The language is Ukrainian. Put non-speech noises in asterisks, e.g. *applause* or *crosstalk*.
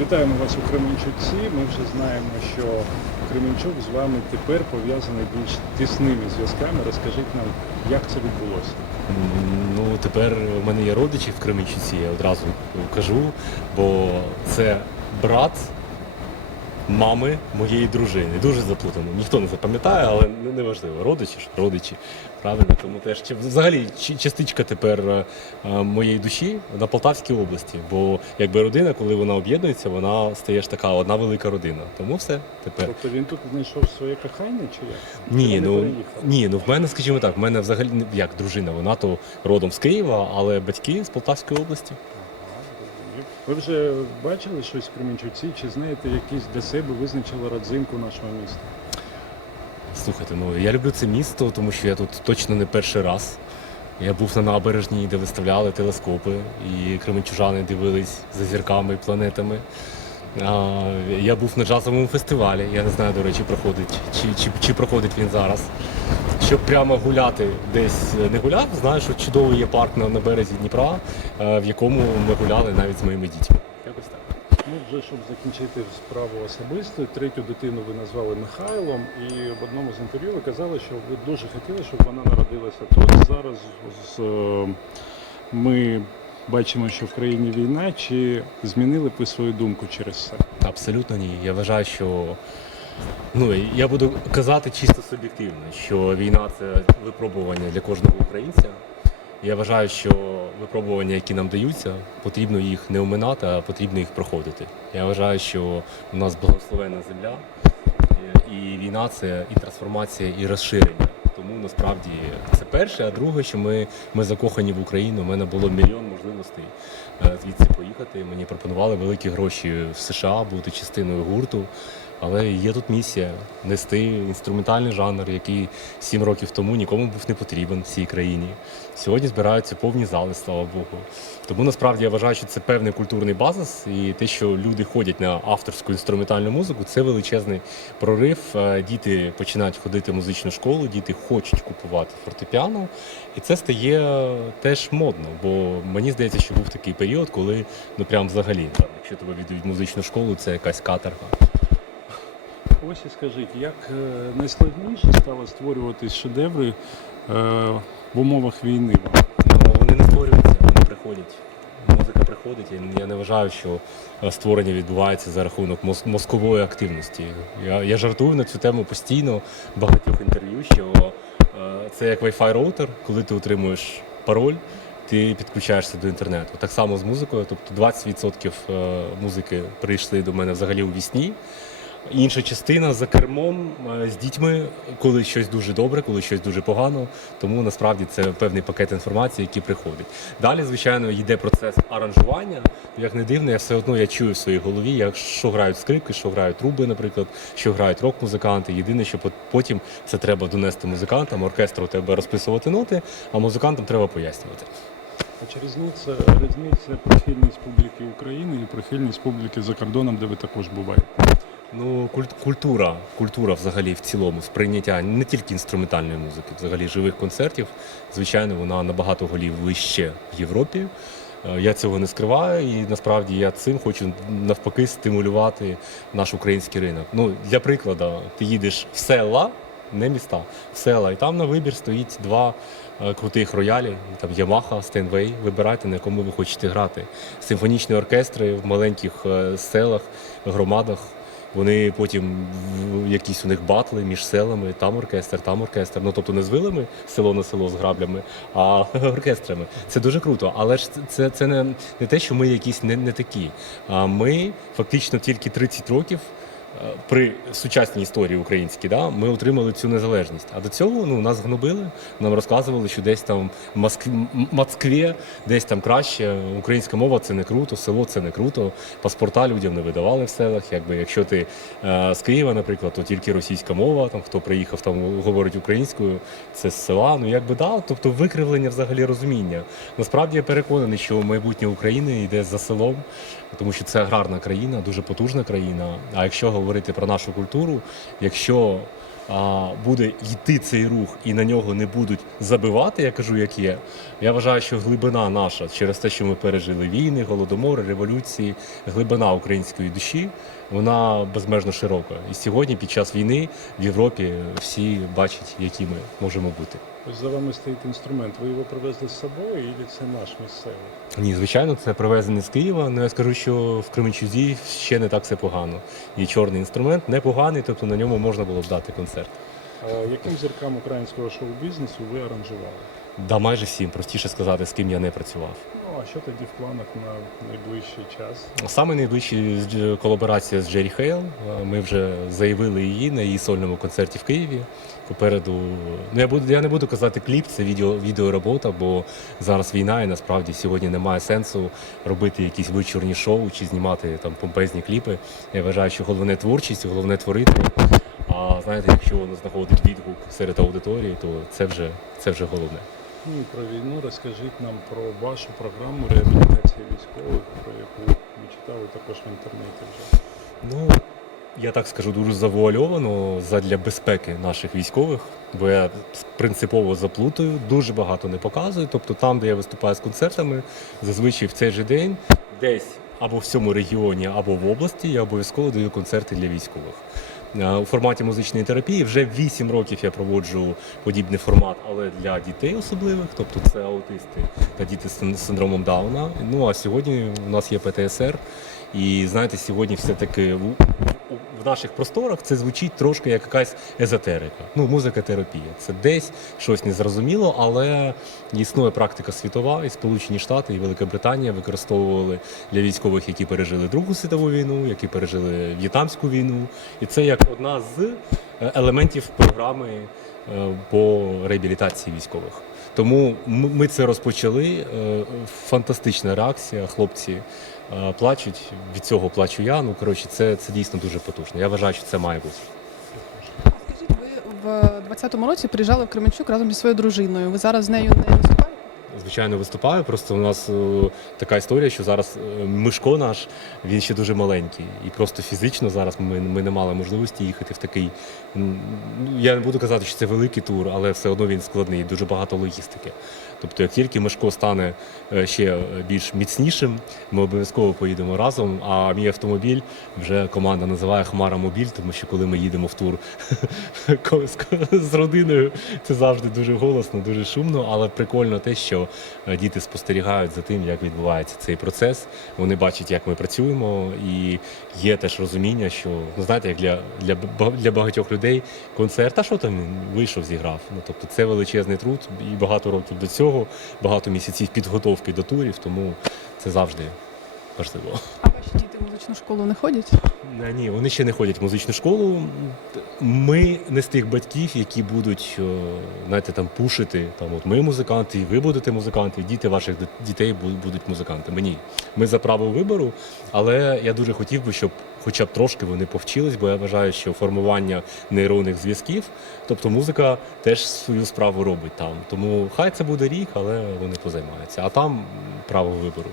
Вітаємо вас у Кременчуці. Ми вже знаємо, що Кременчук з вами тепер пов'язаний більш тісними зв'язками. Розкажіть нам, як це відбулося? Ну, тепер у мене є родичі в Кременчуці, я одразу кажу, бо це брат мами моєї дружини. Дуже заплутано. Ніхто не запам'ятає, але не, важливо. Родичі ж, родичі. Правильно, тому теж чи- взагалі чи- частичка тепер е, е, моєї душі на Полтавській області. Бо якби родина, коли вона об'єднується, вона стає ж така одна велика родина. Тому все тепер. Тобто він тут знайшов своє кохання чи як? Ні, Чи ну ні, ну в мене, скажімо так, в мене взагалі як дружина, вона то родом з Києва, але батьки з Полтавської області. Ви вже бачили щось в Кременчуці? Чи знаєте якісь для себе визначили родзинку нашого міста? Слухайте, ну я люблю це місто, тому що я тут точно не перший раз. Я був на набережній, де виставляли телескопи, і кременчужани дивились за зірками і планетами. А, я був на джазовому фестивалі. Я не знаю, до речі, проходить чи, чи, чи проходить він зараз. Щоб прямо гуляти десь не гуляв, знаєш, що чудовий є парк на, на березі Дніпра, е, в якому ми гуляли навіть з моїми дітьми. Якось так. Ну, вже щоб закінчити справу особисто, третю дитину ви назвали Михайлом, і в одному з інтерв'ю ви казали, що ви дуже хотіли, щоб вона народилася тут. Зараз з, е, ми бачимо, що в країні війна. Чи змінили б ви свою думку через це? Абсолютно ні. Я вважаю, що ну я буду казати чисто суб'єктивно, що війна це випробування для кожного українця. Я вважаю, що випробування, які нам даються, потрібно їх не оминати, а потрібно їх проходити. Я вважаю, що у нас благословенна земля, і- війна це і трансформація, і розширення. Тому насправді це перше. А друге, що ми, ми закохані в Україну. У мене було мільйон можливостей е, звідси поїхати. Мені пропонували великі гроші в США бути частиною гурту. Але є тут місія нести інструментальний жанр, який сім років тому нікому був не потрібен в цій країні. Сьогодні збираються повні зали, слава Богу. Тому насправді я вважаю, що це певний культурний базис, і те, що люди ходять на авторську інструментальну музику, це величезний прорив. Е, Діти починають ходити в музичну школу, діти хочуть купувати фортепіано, і це стає теж модно. Бо мені здається, що був такий період, коли ну прям взагалі, якщо тебе віддають музичну школу, це якась каторга. Ось і скажіть, як е, найскладніше стало створювати шедеври е, в умовах війни? Ну, вони не створюються, вони приходять. Музика приходить. і Я не вважаю, що е, створення відбувається за рахунок мозкової активності. Я, я жартую на цю тему постійно багатьох інтерв'ю, що це як Wi-Fi роутер, коли ти отримуєш пароль. Ти підключаєшся до інтернету. Так само з музикою, тобто 20% е, музики прийшли до мене взагалі у вісні. Інша частина за кермом е, з дітьми, коли щось дуже добре, коли щось дуже погано. Тому насправді це певний пакет інформації, який приходить. Далі, звичайно, йде процес аранжування. Як не дивно, я все одно я чую в своїй голові, як що грають скрипки, що грають труби, наприклад, що грають рок-музиканти. Єдине, що пот- потім це треба донести музикантам, оркестру треба розписувати ноти, а музикантам треба пояснювати. А чи різниця, різниця прихильність публіки України і прихильність публіки за кордоном, де ви також буваєте? Ну, культ- культура, культура взагалі в цілому, сприйняття не тільки інструментальної музики, взагалі живих концертів. Звичайно, вона набагато голів вище в Європі. Е, Я цього не скриваю, і насправді я цим хочу навпаки стимулювати наш український ринок. Ну, для прикладу, ти їдеш в села, не міста, в села, і там на вибір стоїть два е, крутих роялі, там Yamaha, Steinway. Вибирайте, на якому ви хочете грати. Симфонічні оркестри в маленьких е, селах, громадах. Вони потім якісь у них батли між селами, там оркестр, там оркестр. Ну тобто не з вилами село на село з граблями, а *laughs* оркестрами. Це дуже круто. Але ж це, це, не, не те, що ми якісь не, не такі. А ми фактично тільки 30 років. При сучасній історії українській, да, ми отримали цю незалежність. А до цього ну, нас гнобили, нам розказували, що десь там Москві, Москві, десь там краще. Українська мова це не круто, село це не круто. Паспорта людям не видавали в селах. Якби якщо ти е, з Києва, наприклад, то тільки російська мова. Там хто приїхав, там говорить українською, це з села. Ну якби да, тобто викривлення взагалі розуміння. Насправді я переконаний, що майбутнє України йде за селом, тому що це аграрна країна, дуже потужна країна. А якщо говорити про нашу культуру, якщо а, буде йти цей рух і на нього не будуть забивати, я кажу, як є. Я вважаю, що глибина наша через те, що ми пережили війни, голодомори, революції, глибина української душі, вона безмежно широка. І сьогодні, під час війни, в Європі всі бачать, які ми можемо бути. Ось за вами стоїть інструмент. Ви його привезли з собою, і це наш місцевий? Ні, звичайно, це привезений з Києва. але я скажу, що в Кременчузі ще не так все погано. І чорний інструмент непоганий, тобто на ньому можна було б дати концерт. А яким зіркам українського шоу-бізнесу ви аранжували? Да, майже всім, простіше сказати, з ким я не працював. Ну а що тоді в планах на найближчий час? Саме найближча колаборація з Джері Хейл. Е, Ми вже заявили її на її сольному концерті в Києві. Попереду, ну я буду, я не буду казати кліп, це відео, відеоробота, бо зараз війна, і насправді сьогодні немає сенсу робити якісь вечірні шоу чи знімати там помпезні кліпи. Я вважаю, що головне творчість, головне творити. А знаєте, якщо воно знаходить відгук серед аудиторії, то це вже це вже головне. Ну і про війну розкажіть нам про вашу програму реабілітації військових, про яку ми читали також в інтернеті вже. Ну, я так скажу, дуже завуальовано задля безпеки наших військових, бо я принципово заплутаю, дуже багато не показую. Тобто там, де я виступаю з концертами, зазвичай в цей же день, десь або в цьому регіоні, або в області, я обов'язково даю концерти для військових. Е, У форматі музичної терапії вже 8 років я проводжу подібний формат, але для дітей особливих, тобто це аутисти та діти з синдромом Дауна. Ну а сьогодні у нас є ПТСР. І знаєте, сьогодні все-таки в, у- в наших просторах це звучить трошки як якась езотерика. Ну, музика-терапія. Це десь щось незрозуміло, але існує практика світова, і Сполучені Штати, і Велика Британія використовували для військових, які пережили Другу світову війну, які пережили В'єтнамську війну. І це як одна з е, елементів програми е, по реабілітації військових. Тому ми це розпочали. е, Фантастична реакція. Хлопці е, плачуть. Від цього плачу я. Ну коротше, це, це дійсно дуже потужно. Я вважаю, що це має бути. Скажіть, ви в 20-му році приїжджали в Кременчук разом зі своєю дружиною. Ви зараз з нею не? Звичайно, виступаю. Просто у нас е, така історія, що зараз е, Мишко наш він ще дуже маленький, і просто фізично зараз ми, ми не мали можливості їхати в такий. Я не буду казати, що це великий тур, але все одно він складний, дуже багато логістики. Тобто, як тільки Мишко стане е, ще більш міцнішим, ми обов'язково поїдемо разом. А мій автомобіль вже команда називає Хмара Мобіль, тому що коли ми їдемо в тур *laughs* з- родиною, це завжди дуже голосно, дуже шумно, але прикольно те, що е, діти спостерігають за тим, як відбувається цей процес. Вони бачать, як ми працюємо, і є теж розуміння, що ну знаєте, як для, для, для багатьох людей концерт, а що там вийшов, зіграв. Ну тобто це величезний труд і багато років до цього, багато місяців підготовки до турів, тому це завжди важливо. А ваші діти в музичну школу не ходять? Е, Ні, вони ще не ходять в музичну школу. Ми не з тих батьків, які будуть е, знаєте, там пушити. Там от ми музиканти, ви будете музиканти, діти ваших дітей будуть музикантами. Ні, ми за право вибору, але я дуже хотів би, щоб хоча б трошки вони повчились, бо я вважаю, що формування нейронних зв'язків, тобто музика теж свою справу робить там. Тому хай це буде рік, але вони позаймаються. А там право вибору.